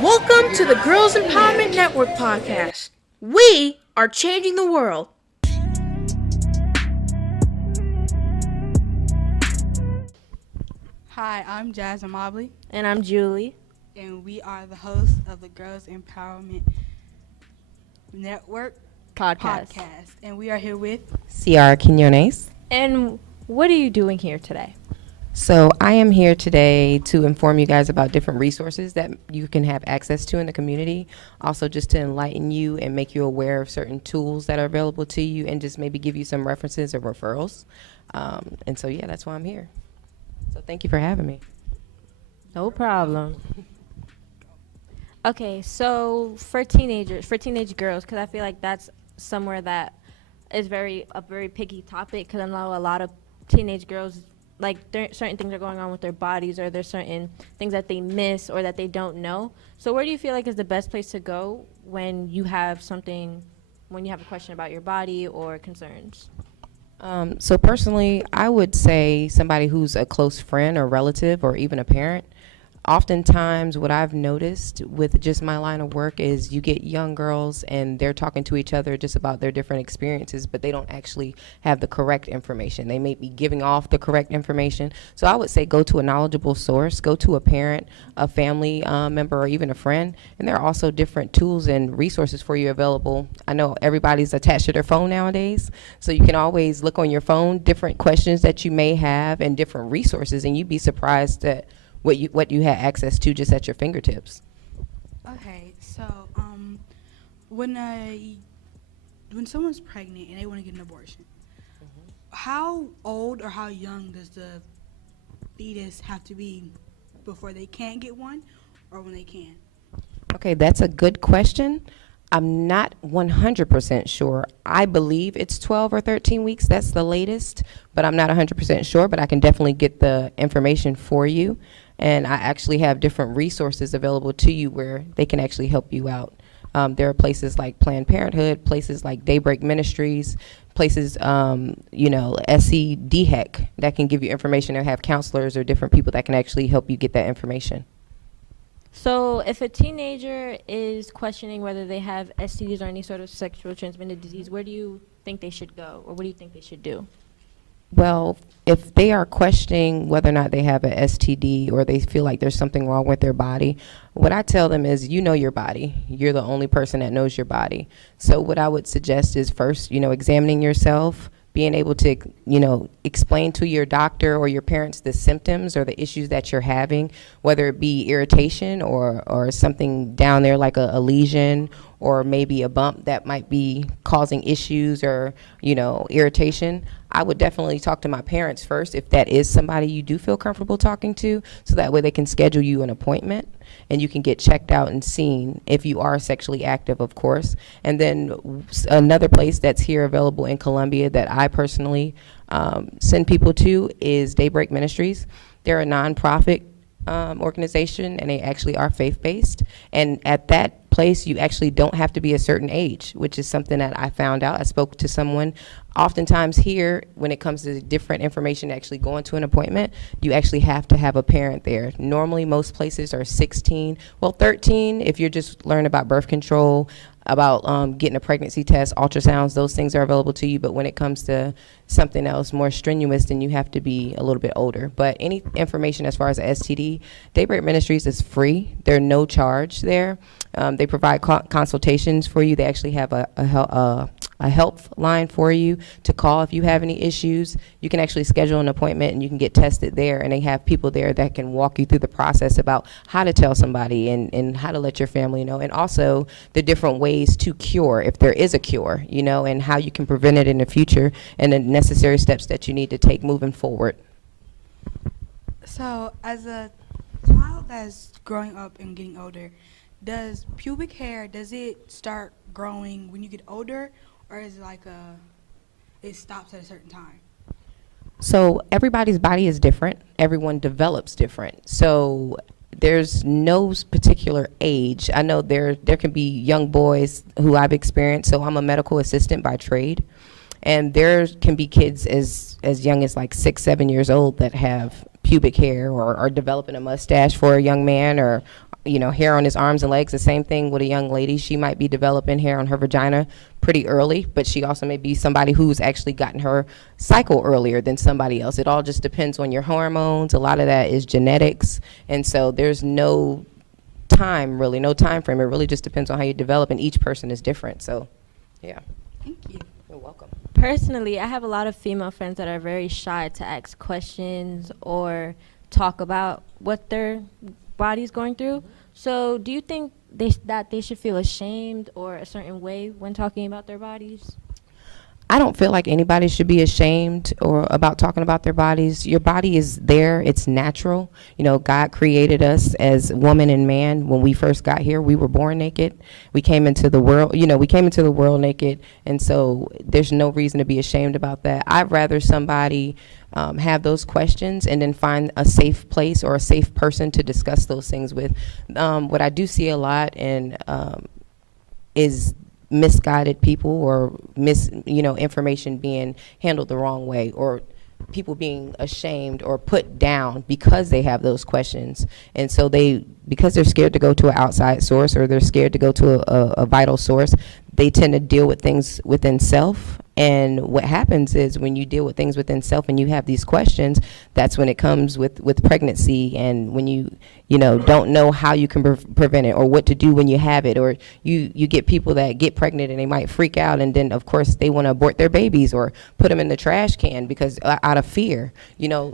Welcome to the Girls Empowerment Network podcast. We are changing the world. Hi, I'm Jazz Mobley, And I'm Julie. and we are the hosts of the Girls Empowerment Network podcast. And we are here with Ciara Quinones. And what are you doing here today? So I am here today to inform you guys about different resources that you can have access to in the community. Also just to enlighten you and make you aware of certain tools that are available to you and just maybe give you some references or referrals. And so, yeah, that's why I'm here. So thank you for having me. No problem. Okay, so for teenage girls, because I feel like that's somewhere that is a very picky topic, because I know a lot of teenage girls, like certain things are going on with their bodies, or there's certain things that they miss or that they don't know. So where do you feel like is the best place to go when you have a question about your body or concerns? So personally, I would say somebody who's a close friend or relative or even a parent. Oftentimes what I've noticed with just my line of work is you get young girls and they're talking to each other just about their different experiences, but they don't actually have the correct information. They may be giving off the correct information. So I would say go to a knowledgeable source, go to a parent, a family member, or even a friend. And there are also different tools and resources for you available. I know everybody's attached to their phone nowadays, so you can always look on your phone, different questions that you may have and different resources, and you'd be surprised at what you had access to just at your fingertips. Okay, so when someone's pregnant and they want to get an abortion, how old or how young does the fetus have to be before they can't get one, or when they can? Okay, that's a good question. I'm not 100% sure. I believe it's 12 or 13 weeks. That's the latest, but I'm not 100% sure, but I can definitely get the information for you. And I actually have different resources available to you where they can actually help you out. There are places like Planned Parenthood, places like Daybreak Ministries, places, SCDHEC that can give you information, or have counselors or different people that can actually help you get that information. So if a teenager is questioning whether they have STDs or any sort of sexual transmitted disease, where do you think they should go, or what do you think they should do? Well, if they are questioning whether or not they have an STD, or they feel like there's something wrong with their body, what I tell them is, you know your body. You're the only person that knows your body. So what I would suggest is first, examining yourself, being able to, explain to your doctor or your parents the symptoms or the issues that you're having, whether it be irritation or something down there like a lesion, or maybe a bump that might be causing issues or, irritation. I would definitely talk to my parents first if that is somebody you do feel comfortable talking to, so that way they can schedule you an appointment and you can get checked out and seen if you are sexually active, of course. And then another place that's here available in Columbia that I personally send people to is Daybreak Ministries. They're a nonprofit organization, and they actually are faith-based. And at that place, you actually don't have to be a certain age, which is something that I found out. I spoke to someone. Oftentimes here, when it comes to different information actually going to an appointment, you actually have to have a parent there. Normally, most places are 16, 13 if you're just learning about birth control, about getting a pregnancy test, ultrasounds, those things are available to you. But when it comes to something else more strenuous, then you have to be a little bit older. But any information as far as STD, Daybreak Ministries is free. They're no charge there. They provide consultations for you. They actually have a health line for you to call if you have any issues. You can actually schedule an appointment and you can get tested there, and they have people there that can walk you through the process about how to tell somebody and how to let your family know, and also the different ways to cure, if there is a cure, and how you can prevent it in the future, and the necessary steps that you need to take moving forward. So as a child that's growing up and getting older, does pubic hair, does it start growing when you get older, or is it like it stops at a certain time? So everybody's body is different. Everyone develops different. So there's no particular age. I know there can be young boys who I've experienced. So I'm a medical assistant by trade, and there can be kids as young as like 6, 7 years old that have pubic hair, or developing a mustache for a young man, or hair on his arms and legs. The same thing with a young lady. She might be developing hair on her vagina pretty early, but she also may be somebody who's actually gotten her cycle earlier than somebody else. It all just depends on your hormones. A lot of that is genetics, and so there's no time frame. It really just depends on how you develop, and each person is different. So yeah. Thank you. You're welcome. Personally, I have a lot of female friends that are very shy to ask questions or talk about what their body's going through. So do you think that they should feel ashamed or a certain way when talking about their bodies? I don't feel like anybody should be ashamed or about talking about their bodies. Your body is there. It's natural. God created us as woman and man. When we first got here, we were born naked. We came into the world, naked. And so there's no reason to be ashamed about that. I'd rather somebody have those questions and then find a safe place or a safe person to discuss those things with. What I do see a lot is misguided people, or information being handled the wrong way, or people being ashamed or put down because they have those questions. And so because they're scared to go to an outside source, or they're scared to go to a vital source, they tend to deal with things within self. And what happens is, when you deal with things within self and you have these questions, that's when it comes with pregnancy, and when you don't know how you can prevent it, or what to do when you have it, or you get people that get pregnant and they might freak out, and then of course they want to abort their babies or put them in the trash can because out of fear.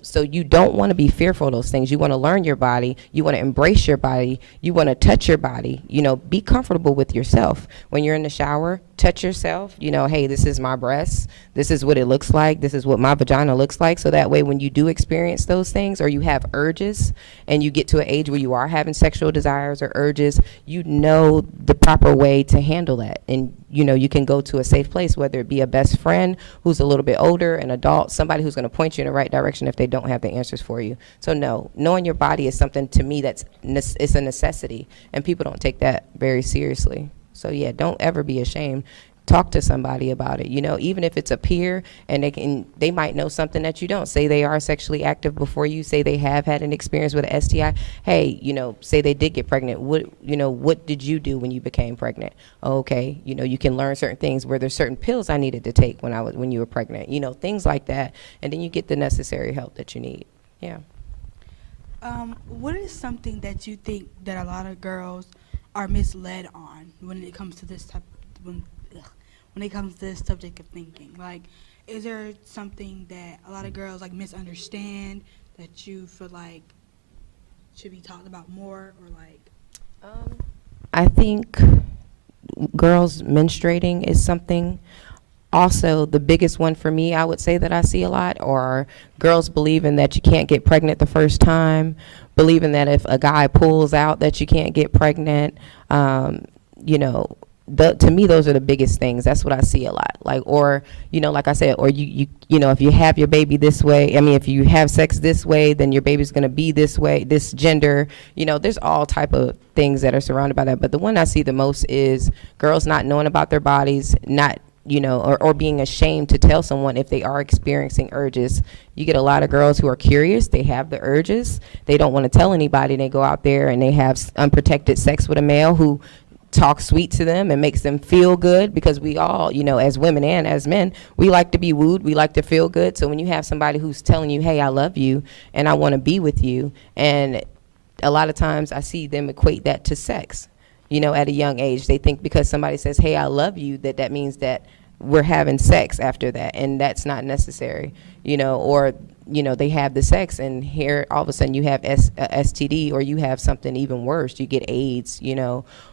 So you don't want to be fearful of those things. You want to learn your body. You want to embrace your body. You want to touch your body. Be comfortable with yourself. When you're in the shower, touch yourself. Hey, this is my breast. This is what it looks like. This is what my vagina looks like. So that way, when you do experience those things, or you have urges and you get to an age where you are having sexual desires or urges, the proper way to handle that. And you can go to a safe place, whether it be a best friend who's a little bit older, an adult, somebody who's going to point you in the right direction if they don't have the answers for you. So no, knowing your body is something, to me, it's a necessity, and people don't take that very seriously. So yeah, don't ever be ashamed. Talk to somebody about it, even if it's a peer, and they might know something that you don't. Say they are sexually active before you, say they have had an experience with an STI. Hey, say they did get pregnant. What did you do when you became pregnant? Okay, you can learn certain things. Were there certain pills I needed to take when you were pregnant? Things like that, and then you get the necessary help that you need. Yeah. What is something that you think that a lot of girls are misled on when it comes to this when it comes to this subject of thinking? Like, is there something that a lot of girls misunderstand that you feel like should be talked about more, or I think girls menstruating is something. Also, the biggest one for me, I would say, that I see a lot, are girls believing that you can't get pregnant the first time, believing that if a guy pulls out that you can't get pregnant. To me, those are the biggest things. That's what I see a lot. Like I said, or if you have your baby this way, if you have sex this way, then your baby's going to be this way, this gender. There's all type of things that are surrounded by that. But the one I see the most is girls not knowing about their bodies, not or being ashamed to tell someone if they are experiencing urges. You get a lot of girls who are curious. They have the urges. They don't want to tell anybody. They go out there and they have unprotected sex with a male who talks sweet to them and makes them feel good, because we all, as women and as men, we like to be wooed. We like to feel good. So when you have somebody who's telling you, hey, I love you and I want to be with you, and a lot of times I see them equate that to sex. At a young age, they think because somebody says, hey, I love you, that means that we're having sex after that, and that's not necessary. Or they have the sex, and here all of a sudden you have a STD, or you have something even worse. You get AIDS,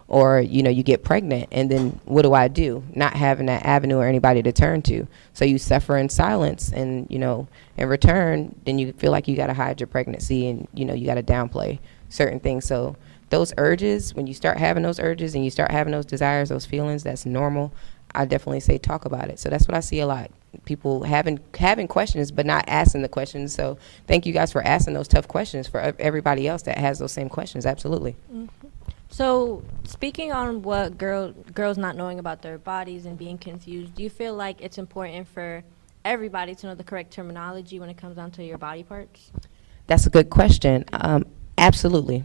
or you get pregnant, and then what do? Not having that avenue or anybody to turn to. So you suffer in silence, and in return, then you feel like you got to hide your pregnancy, and you got to downplay certain things. So those urges, when you start having those urges and you start having those desires, those feelings, that's normal. I definitely say talk about it. So that's what I see a lot. People having questions but not asking the questions. So thank you guys for asking those tough questions for everybody else that has those same questions. Absolutely. Mm-hmm. So speaking on what girls not knowing about their bodies and being confused, do you feel like it's important for everybody to know the correct terminology when it comes down to your body parts? That's a good question. Absolutely.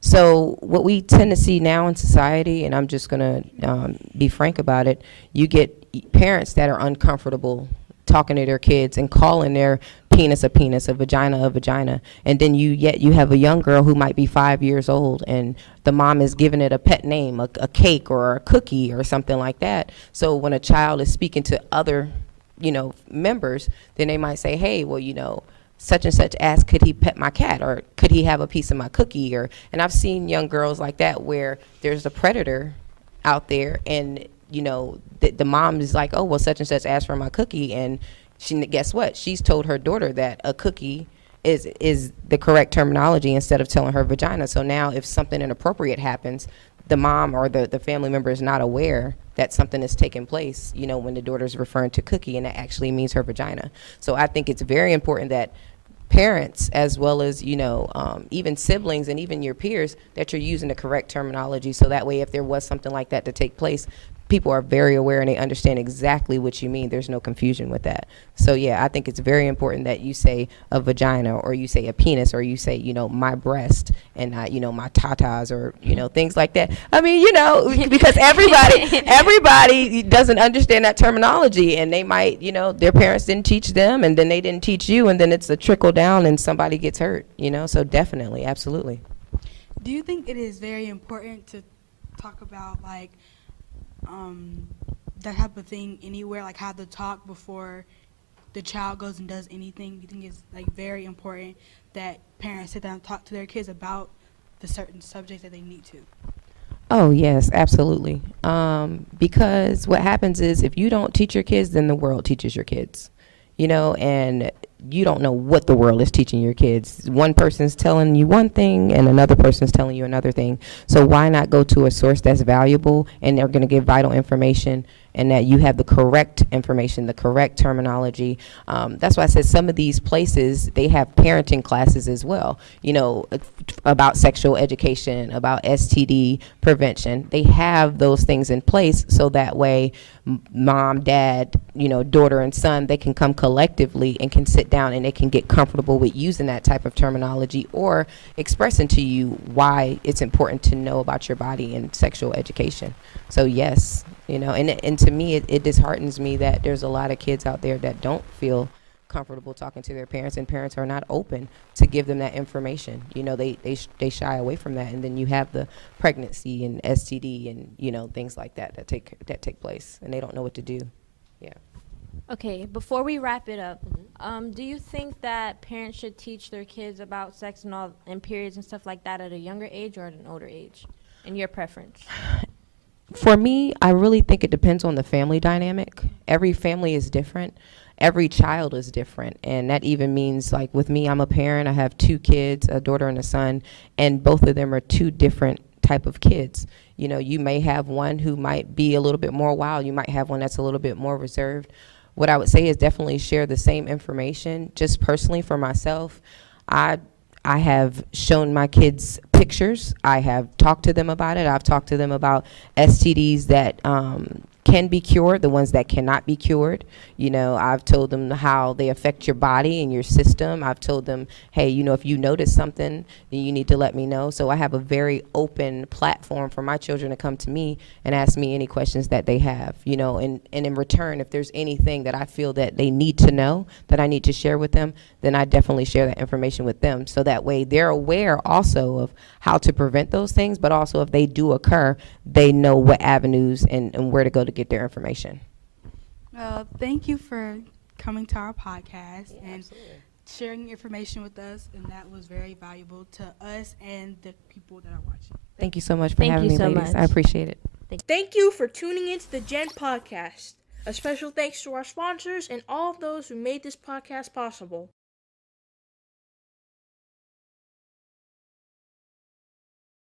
So what we tend to see now in society, and I'm just going to be frank about it, you get parents that are uncomfortable talking to their kids and calling their penis, a vagina, and then you have a young girl who might be 5 years old, and the mom is giving it a pet name, a cake or a cookie or something like that. So when a child is speaking to other, members, then they might say, hey, well, such and such asked, could he pet my cat, or could he have a piece of my cookie? And I've seen young girls like that where there's a predator out there, and the mom is like, oh, well, such and such asked for my cookie, and guess what? She's told her daughter that a cookie is the correct terminology instead of telling her vagina. So now if something inappropriate happens, the mom or the family member is not aware that something is taking place, when the daughter's referring to cookie, and that actually means her vagina. So I think it's very important that parents, as well as even siblings and even your peers, that you're using the correct terminology, so that way if there was something like that to take place, people are very aware and they understand exactly what you mean. There's no confusion with that. So yeah, I think it's very important that you say a vagina, or you say a penis, or you say my breast, and not my tatas, or things like that. I mean, because everybody doesn't understand that terminology, and they might their parents didn't teach them, and then they didn't teach you, and then it's a trickle down and somebody gets hurt. So definitely, absolutely. Do you think it is very important to talk about that type of thing anywhere, like have the talk before the child goes and does anything? You think it's very important that parents sit down and talk to their kids about the certain subjects that they need to? Oh yes, absolutely. Because what happens is, if you don't teach your kids, then the world teaches your kids. And you don't know what the world is teaching your kids. One person's telling you one thing and another person's telling you another thing. So why not go to a source that's valuable and they're going to give vital information, and that you have the correct information, the correct terminology. That's why I said some of these places, they have parenting classes as well, about sexual education, about STD prevention. They have those things in place, so that way mom, dad, daughter and son, they can come collectively and can sit down and they can get comfortable with using that type of terminology, or expressing to you why it's important to know about your body and sexual education. So yes, and to me, it disheartens me that there's a lot of kids out there that don't feel comfortable talking to their parents, and parents are not open to give them that information. They shy away from that, and then you have the pregnancy and STD and things like that take place, and they don't know what to do. Yeah. Okay, before we wrap it up, do you think that parents should teach their kids about sex and periods and stuff like that at a younger age or at an older age, in your preference? For me, I really think it depends on the family dynamic. Every family is different. Every child is different. And that even means, like with me, I'm a parent. I have 2 kids, a daughter and a son, and both of them are 2 different type of kids. You may have one who might be a little bit more wild. You might have one that's a little bit more reserved. What I would say is definitely share the same information. Just personally for myself, I have shown my kids pictures. I have talked to them about it. I've talked to them about STDs that can be cured, the ones that cannot be cured. I've told them how they affect your body and your system. I've told them, hey, if you notice something, then you need to let me know. So I have a very open platform for my children to come to me and ask me any questions that they have, and in return, if there's anything that I feel that they need to know, that I need to share with them, then I definitely share that information with them. So that way they're aware also of how to prevent those things, but also if they do occur, they know what avenues and where to go to get their information. Well, thank you for coming to our podcast and Absolutely. sharing information with us, and that was very valuable to us and the people that are watching. Thank you so much for Thank having you me, so ladies. much. I appreciate it. Thank you for tuning into the Gen Podcast. A special thanks to our sponsors and all of those who made this podcast possible.